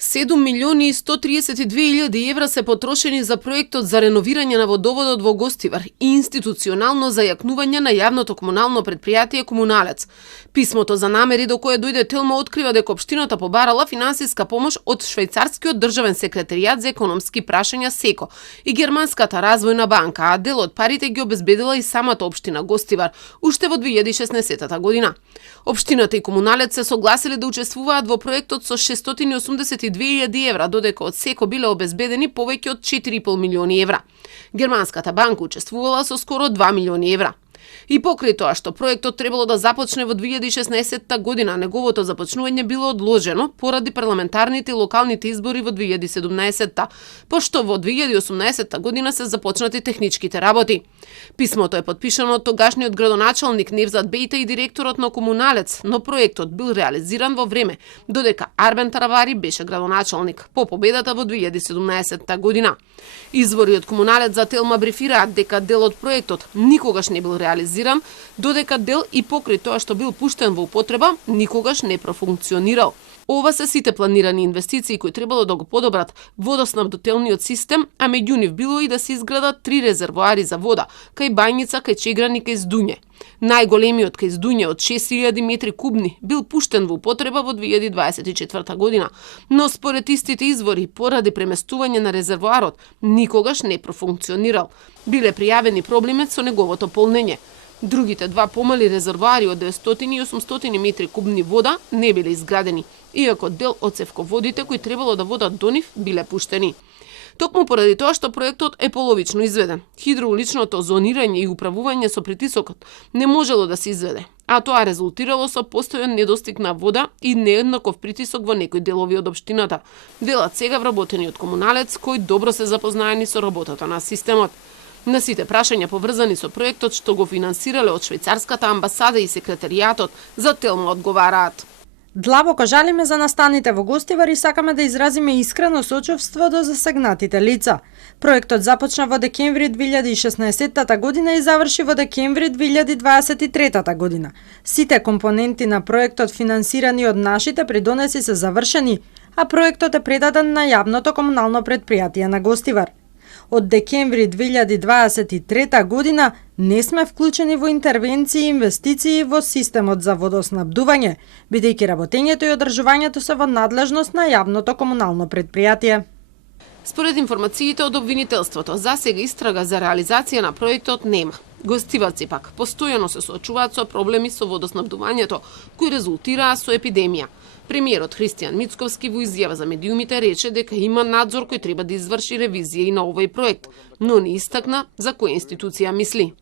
7.132.000 евра се потрошени за проектот за реновирање на водоводот во Гостивар и институционално зајакнување на јавното комунално предпријатие Комуналец. Писмото за намери до кое дојде Телма открива дека општината побарала финансиска помош од швајцарскиот државен секретаријат за економски прашања СЕКО и Германската развојна банка, а дел од парите ги обезбедила и самата општина Гостивар уште во 2016 година. Општината и Комуналец се согласиле да учествуваат во проектот со 682.000 евра, додека од СЕКО биле обезбедени повеќе од 4,5 милиони евра. Германската банка учествувала со скоро 2 милиони евра. И покрај тоа што проектот требало да започне во 2016 година, неговото започнување било одложено поради парламентарните и локалните избори во 2017, пошто во 2018 година се започнати техничките работи. Писмото е подпишано од тогашниот градоначалник Невзат Бејта и директорот на Комуналец, но проектот бил реализиран во време додека Арбен Таравари беше градоначалник по победата во 2017 година. Извори од Комуналец за Телма брифираат дека дел од проектот никогаш не бил реализиран, додека дел и покрај тоа што бил пуштен во употреба, никогаш не профункционирал. Ова се сите планирани инвестиции кои требало да го подобрат водоснабдителниот систем, а меѓу нив било и да се изградат 3 резервоари за вода, кај Бајница, кај Чегран и кај Здуње. Најголемиот кај Здуње од 6000 метри кубни бил пуштен во употреба во 2024 година, но според истите извори, поради преместување на резервоарот, никогаш не профункционирал. Биле пријавени проблеми со неговото полнење. Другите два помали резервоари од 900 и 800 метри кубни вода не биле изградени, иако дел од цевководите кои требало да водат до нив биле пуштени. Токму поради тоа што проектот е половично изведен, хидроуличното зонирање и управување со притисокот не можело да се изведе, а тоа резултирало со постојан недостиг на вода и нееднаков притисок во некои делови од општината. Делат сега вработени од Комуналец кои добро се запознаени со работата на системот. На сите прашања поврзани со проектот што го финансирале од швајцарската амбасада и секретаријатот за Телма одговараат. Длабоко жалиме за настаните во Гостивар и сакаме да изразиме искрено сочувство до засегнатите лица. Проектот започна во декември 2016 година и заврши во декември 2023 година. Сите компоненти на проектот финансирани од нашите придонеси се завршени, а проектот е предаден на јавното комунално предпријатие на Гостивар. Од декември 2023 година не сме вклучени во интервенции и инвестиции во системот за водоснабдување, бидејќи работењето и одржувањето се во надлежност на јавното комунално предпријатие. Според информациите од обвинителството, засега истрага за реализација на проектот нема. Гостиварци пак постојано се соочуваат со проблеми со водоснабдувањето, кои резултираа со епидемија. Премиерот Христијан Мицковски во изјава за медиумите рече дека има надзор кој треба да изврши ревизија и на овој проект, но не истакна за која институција мисли.